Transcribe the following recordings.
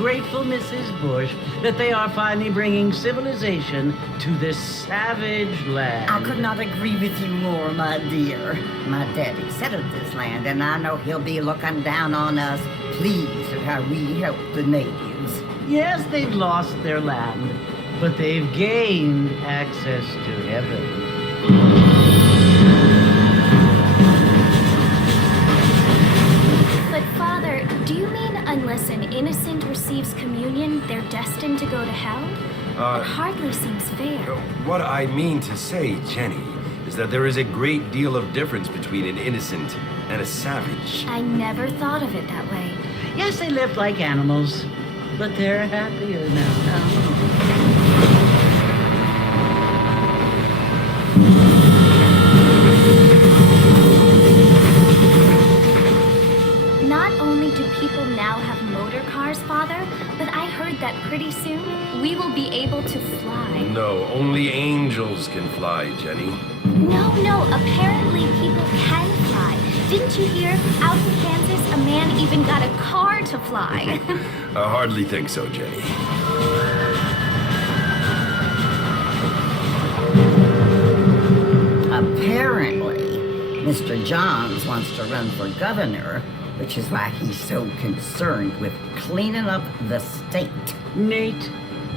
grateful Mrs. Bush that they are finally bringing civilization to this savage land. I could not agree with you more, my dear. My daddy settled this land, and I know he'll be looking down on us, pleased at how we help the natives. Yes, they've lost their land, but they've gained access to heaven. But Father, do you mean unless an innocent receives communion, they're destined to go to hell? That hardly seems fair. What I mean to say, Jenny, is that there is a great deal of difference between an innocent and a savage. I never thought of it that way. Yes, they lived like animals, but they're happier now. Not only do people now have motor cars, Father, but I heard that pretty soon we will be able to fly. No, only angels can fly, Jenny. No, apparently people can fly. Didn't you hear? Out in Kansas, a man even got a car to fly. I hardly think so, Jenny. Apparently, Mr. Johns wants to run for governor, which is why he's so concerned with cleaning up the state. Nate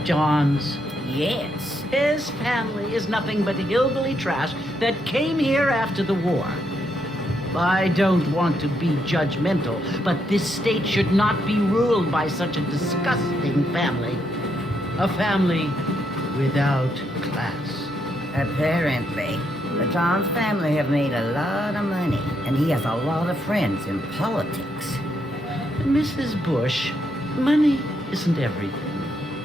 Johns. Yes. His family is nothing but hillbilly trash that came here after the war. I don't want to be judgmental, but this state should not be ruled by such a disgusting family. A family without class. Apparently, the Johns family have made a lot of money, and he has a lot of friends in politics. Mrs. Bush, money isn't everything.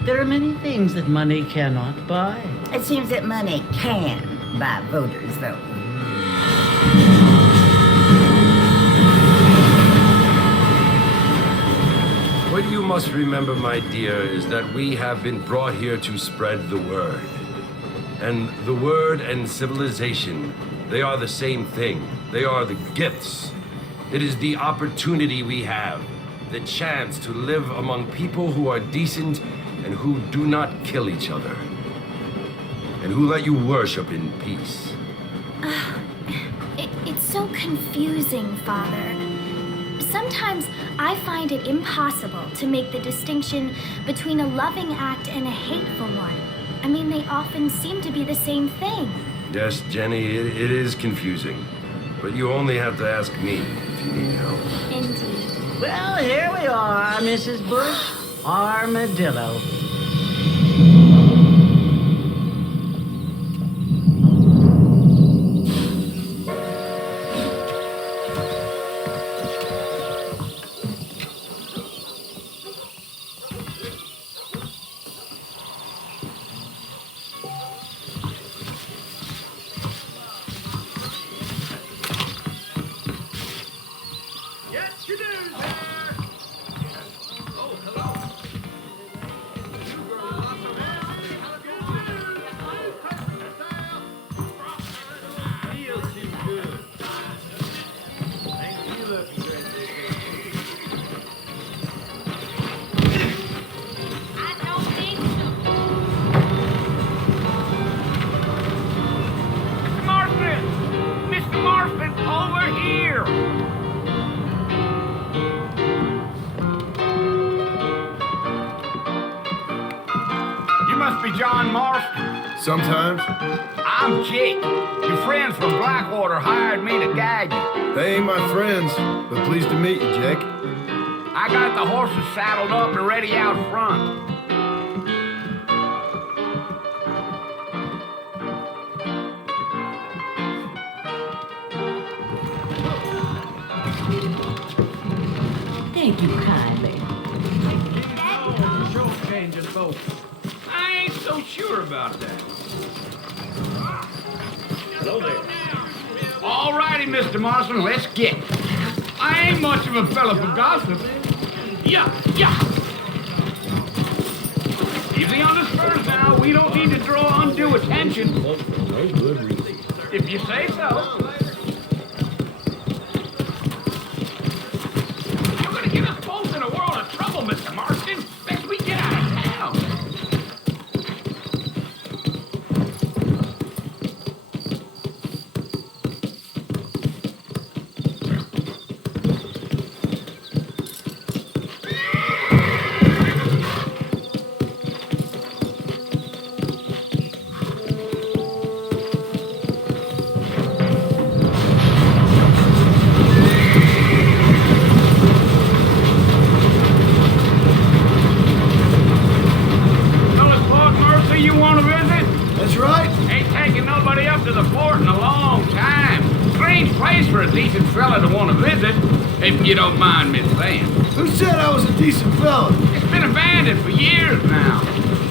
There are many things that money cannot buy. It seems that money can buy voters, though. What you must remember, my dear, is that we have been brought here to spread the word. And the word and civilization, they are the same thing. They are the gifts. It is the opportunity we have, the chance to live among people who are decent and who do not kill each other, and who let you worship in peace. It's so confusing, Father. Sometimes I find it impossible to make the distinction between a loving act and a hateful one. I mean, they often seem to be the same thing. Yes, Jenny, it is confusing. But you only have to ask me if you need help. Indeed. Well, here we are, Mrs. Bush. Armadillo. John Marston. Sometimes. I'm Jake. Your friends from Blackwater hired me to guide you. They ain't my friends, but pleased to meet you, Jake. I got the horses saddled up and ready out front. Thank you kindly. Changing folks. I ain't so sure about that. Hello there. All righty, Mr. Marston, let's get it. I ain't much of a fella for gossip. Yeah. Easy on the spurs now. We don't need to draw undue attention. No good reason. If you say so. You're gonna get us both in a world of trouble, Mr. Marston. place for a decent fella to want to visit, if you don't mind me saying. Who said I was a decent fella? It's been abandoned for years now.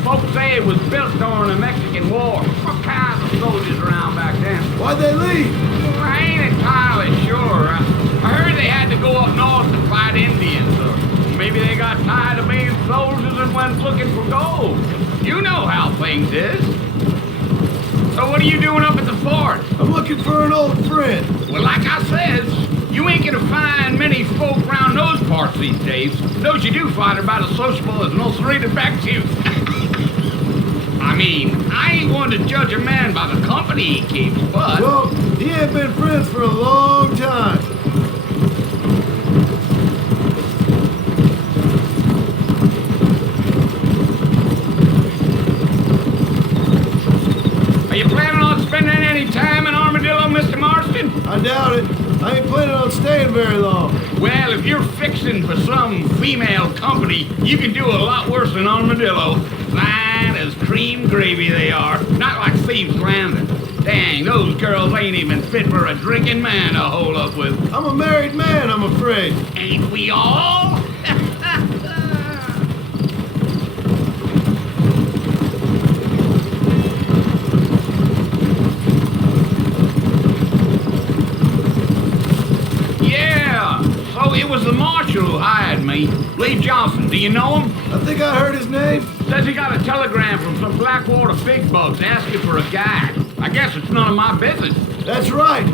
Folks say it was built during the Mexican War. What kinds of soldiers around back then? Why'd they leave? Well, I ain't entirely sure. I heard they had to go up north to fight Indians, or maybe they got tired of being soldiers and went looking for gold. You know how things is. So what are you doing up at the fort? I'm looking for an old friend. Well, like I says, you ain't gonna find many folk around those parts these days. Those you do find are about as sociable as an old serrated back tooth. I mean, I ain't one to judge a man by the company he keeps, but... Well, he ain't been friends for a long time. Are you planning on spending any time in Armadillo, Mr. Marston? I doubt it. I ain't planning on staying very long. Well, if you're fixing for some female company, you can do a lot worse than Armadillo. Fine as cream gravy they are. Not like Thieves Landing. Dang, those girls ain't even fit for a drinking man to hole up with. I'm a married man, I'm afraid. Ain't we all? Yeah, so it was the marshal who hired me. Lee Johnson, do you know him? I think I heard his name. Says he got a telegram from some Blackwater big bugs asking for a guide. I guess it's none of my business. That's right.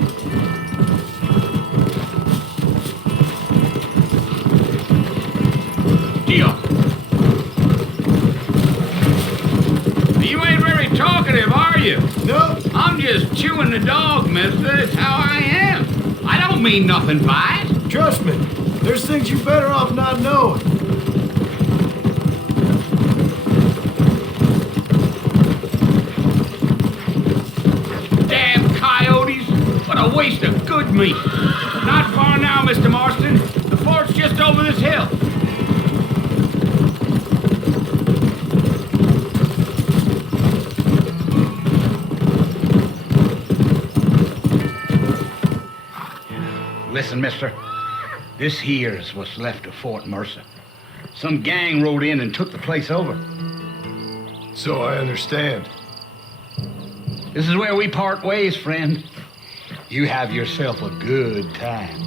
Deal. You ain't very talkative, are you? No, I'm just chewing the dog, mister. It's how I am. I don't mean nothing by it. trust me. There's things you're better off not knowing. Damn coyotes! What a waste of good meat. Not far now, Mr. Marston. The fort's just over this hill. Listen, mister. This here's what's left of Fort Mercer. Some gang rode in and took the place over. So I understand. This is where we part ways, friend. You have yourself a good time.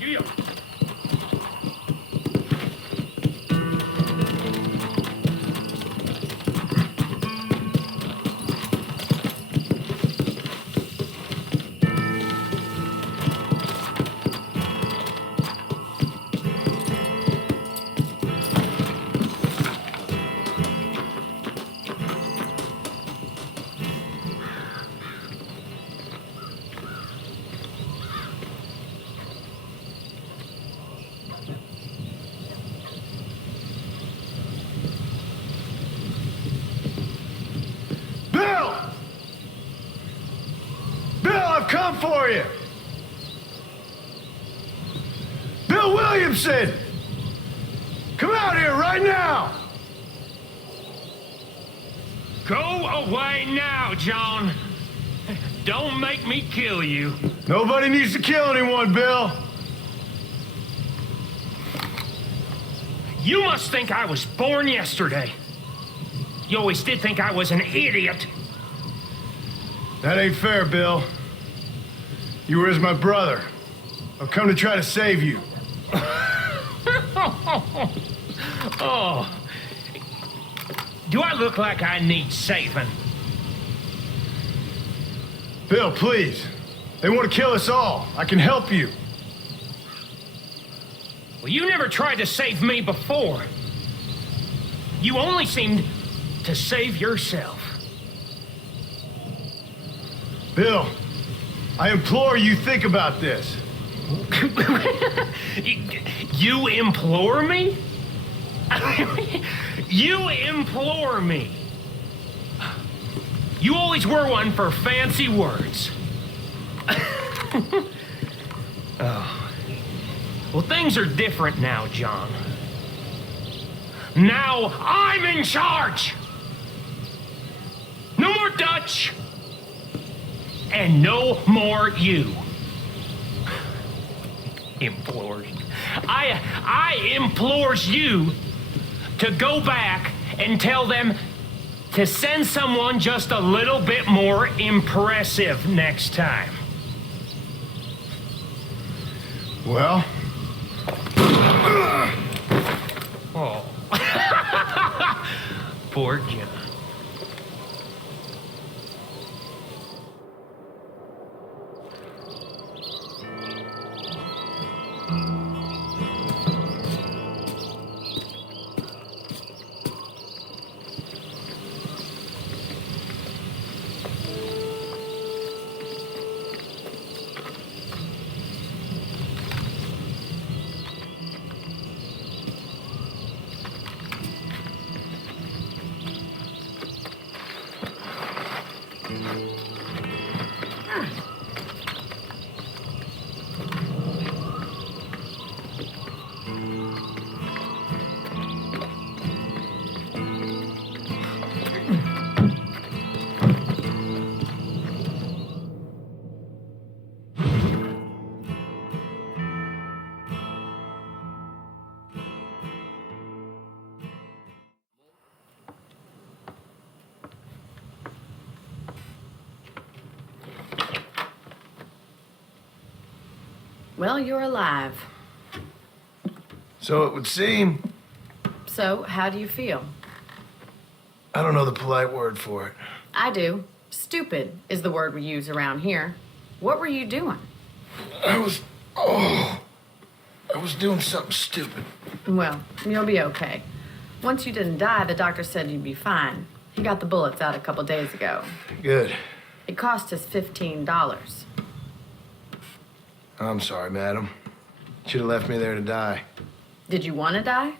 Yeah. Come for you! Bill Williamson! Come out here right now! Go away now, John. Don't make me kill you. Nobody needs to kill anyone, Bill. You must think I was born yesterday. You always did think I was an idiot. That ain't fair, Bill. You were as my brother. I've come to try to save you. Oh. Do I look like I need saving? Bill, please. They want to kill us all. I can help you. Well, you never tried to save me before. You only seemed to save yourself. Bill, I implore you think about this. You implore me? You implore me. You always were one for fancy words. Oh. Well, things are different now, John. Now I'm in charge! No more Dutch! And no more you. Implores. I implores you to go back and tell them to send someone just a little bit more impressive next time. Well? Oh. Poor John. Well, you're alive. So it would seem. So, how do you feel? I don't know the polite word for it. I do. Stupid is the word we use around here. What were you doing? I was doing something stupid. Well, you'll be okay. Once you didn't die, the doctor said you'd be fine. He got the bullets out a couple days ago. Good. It cost us $15. I'm sorry, madam. Should have left me there to die. Did you want to die?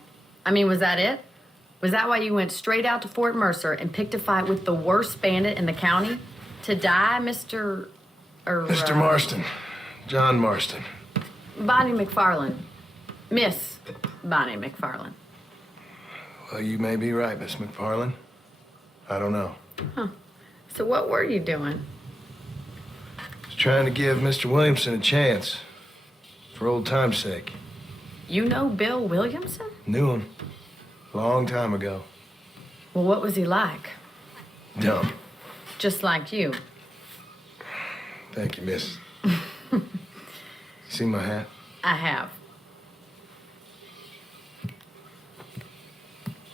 I mean, was that it? Was that why you went straight out to Fort Mercer and picked a fight with the worst bandit in the county? To die, Mr. Mr. Marston. John Marston. Bonnie McFarland. Miss Bonnie McFarland. Well, you may be right, Miss McFarland. I don't know. Huh. So what were you doing? Just trying to give Mr. Williamson a chance. For old time's sake. You know Bill Williamson? Knew him. Long time ago. Well, what was he like? Dumb. Just like you. Thank you, miss. See my hat? I have.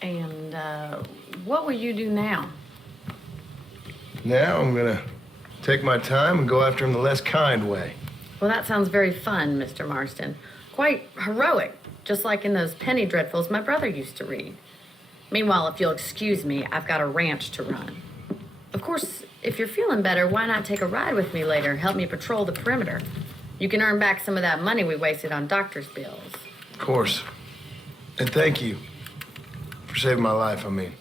And, what will you do now? Now I'm gonna take my time and go after him the less kind way. Well, that sounds very fun, Mr. Marston. Quite heroic, just like in those penny dreadfuls my brother used to read. Meanwhile, if you'll excuse me, I've got a ranch to run. Of course, if you're feeling better, why not take a ride with me later? Help me patrol the perimeter. You can earn back some of that money we wasted on doctor's bills. Of course. And thank you for saving my life, I mean.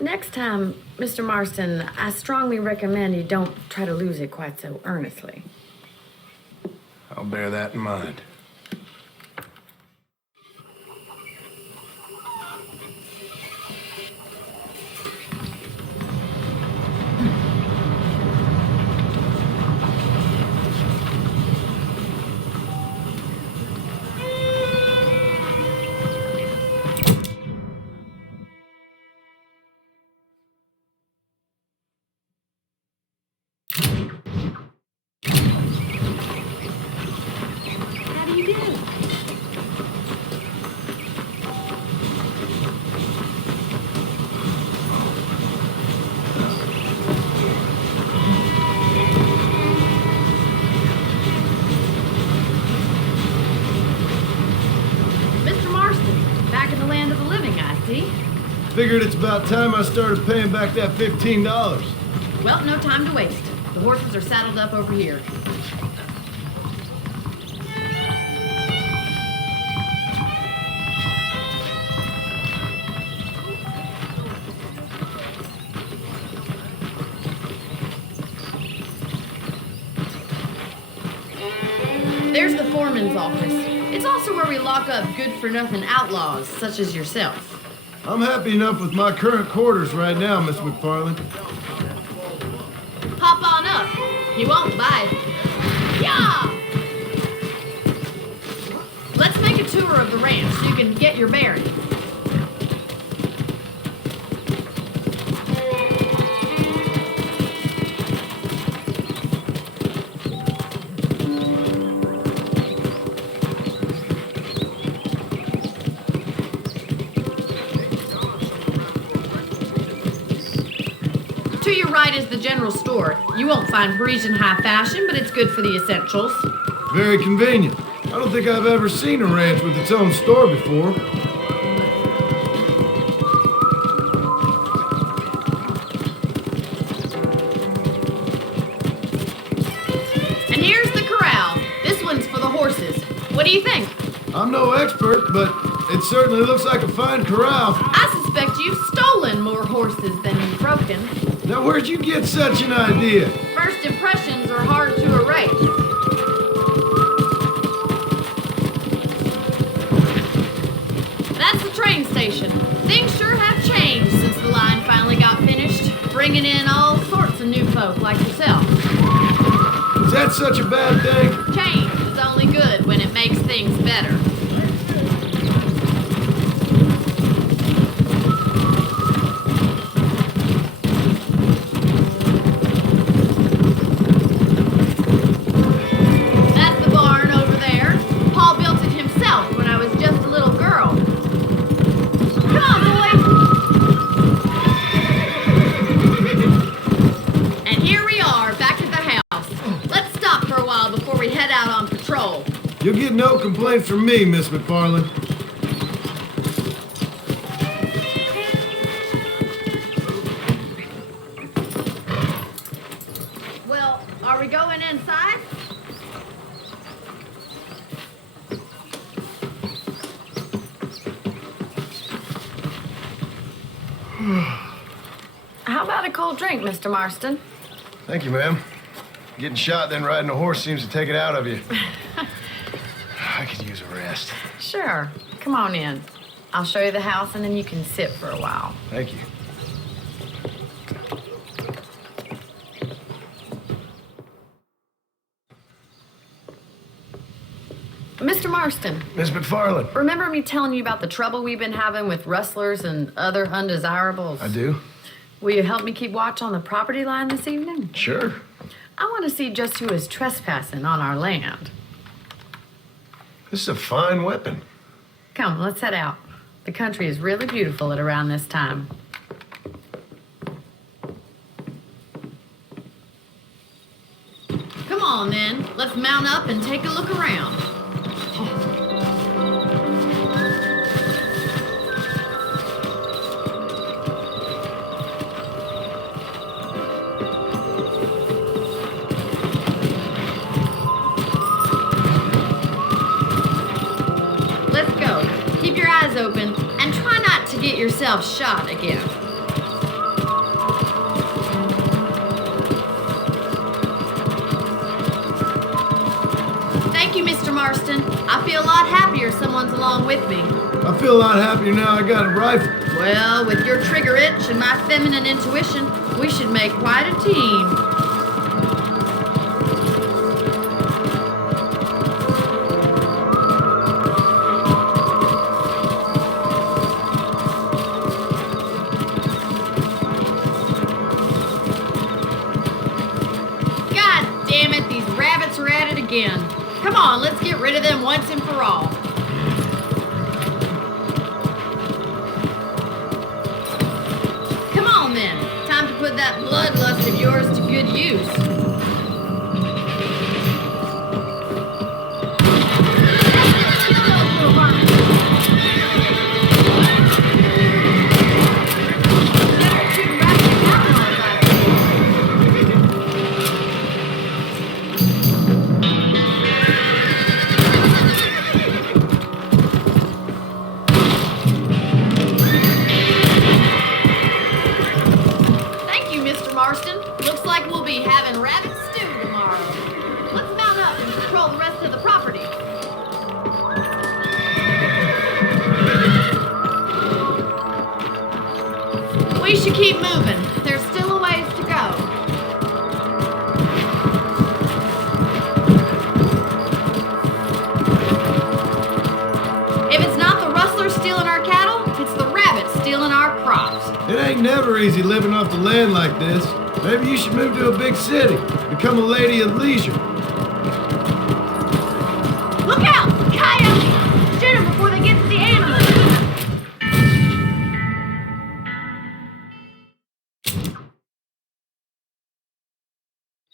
Next time, Mr. Marston, I strongly recommend you don't try to lose it quite so earnestly. I'll bear that in mind. How do you do? Mr. Marston, back in the land of the living, I see. Figured it's about time I started paying back that $15. Well, no time to waste. The horses are saddled up over here. There's the foreman's office. It's also where we lock up good-for-nothing outlaws, such as yourself. I'm happy enough with my current quarters right now, Miss McFarland. Hop on up. He won't bite. Yeah! Let's make a tour of the ranch so you can get your bearings. To your right is the general store. You won't find Parisian high fashion, but it's good for the essentials. Very convenient. I don't think I've ever seen a ranch with its own store before. And here's the corral. This one's for the horses. What do you think? I'm no expert, but it certainly looks like a fine corral. I suspect you've stolen more horses than you've broken. Now, where'd you get such an idea? First impressions are hard to erase. That's the train station. Things sure have changed since the line finally got finished, bringing in all sorts of new folk like yourself. Is that such a bad thing? Change is only good when it makes things better. That's the barn over there. Paul built it himself when I was just a little girl. Come on, boys! And here we are, back at the house. Let's stop for a while before we head out on patrol. You'll get no complaints from me, Miss McFarland. Well, are we going inside? How about a cold drink, Mr. Marston? Thank you, ma'am. Getting shot, then riding a horse seems to take it out of you. I could use a rest. Sure. Come on in. I'll show you the house and then you can sit for a while. Thank you. Mr. Marston, Miss McFarland. remember me telling you about the trouble we've been having with rustlers and other undesirables? I do. Will you help me keep watch on the property line this evening? Sure. I want to see just who is trespassing on our land. This is a fine weapon. Come, let's head out. The country is really beautiful at around this time. Come on, then. Let's mount up and take a look around. Let's go. Keep your eyes open and try not to get yourself shot again. Thank you, Mr. Marston. I feel a lot happier someone's along with me. I feel a lot happier now I got a rifle. Well, with your trigger itch and my feminine intuition, we should make quite a team. God damn it, these rabbits are at it again. Come on, let's get rid of them once and for all. Come on then, time to put that bloodlust of yours to good use. Thank you, Mr. Marston. Looks like we'll be having We should keep moving. There's still a ways to go. If it's not the rustlers stealing our cattle, it's the rabbits stealing our crops. It ain't never easy living off the land like this. Maybe you should move to a big city, become a lady of leisure. Look out! Coyotes! Shoot them before they get to the animals.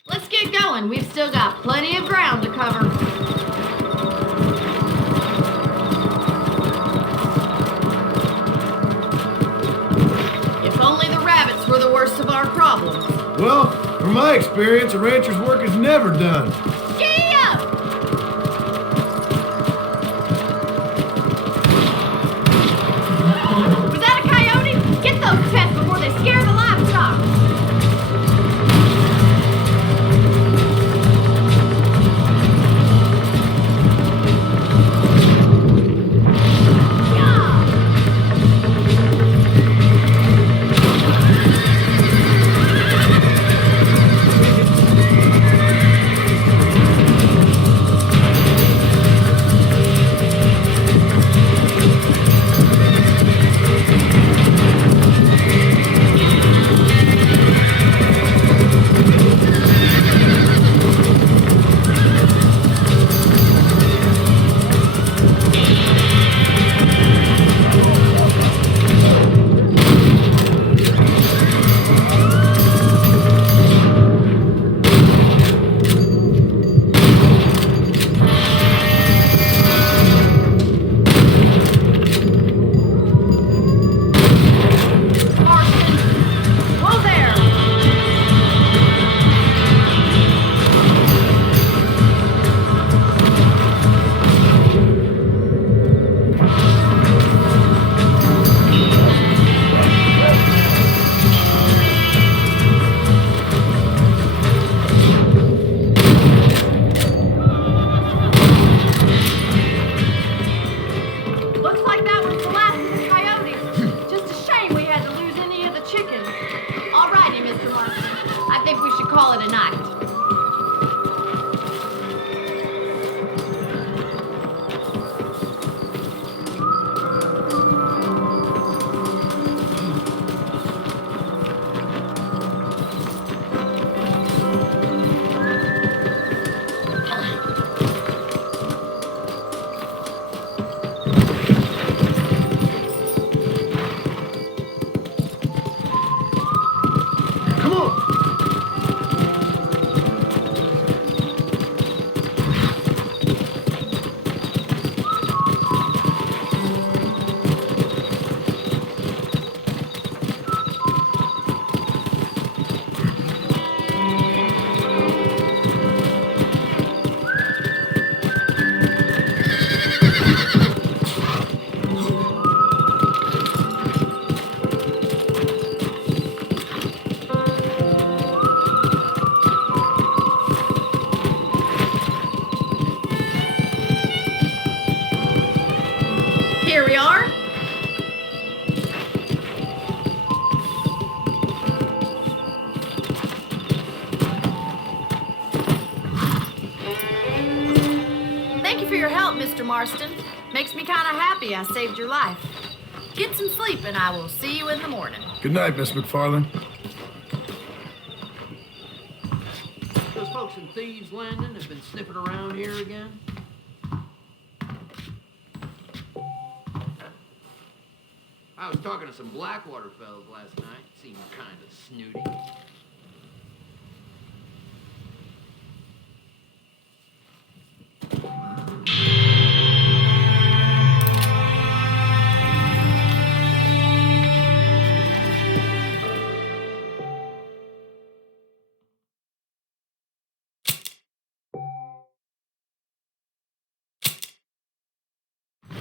Let's get going. We've still got plenty of ground to cover. If only the rabbits were the worst of our problems. Well, from my experience, a rancher's work is never done. Giddy up! Was that a coyote? Get those pests before they scare the livestock. Call it a night. Here we are. Thank you for your help, Mr. Marston. Makes me kind of happy I saved your life. Get some sleep and I will see you in the morning. Good night, Miss McFarland. Those folks in Thieves Landing have been sniffing around here again? I was talking to some Blackwater fellas last night. Seemed kind of snooty.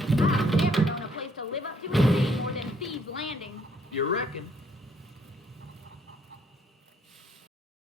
I've never known a place to live up to its name more than Thieves Landing. You reckon?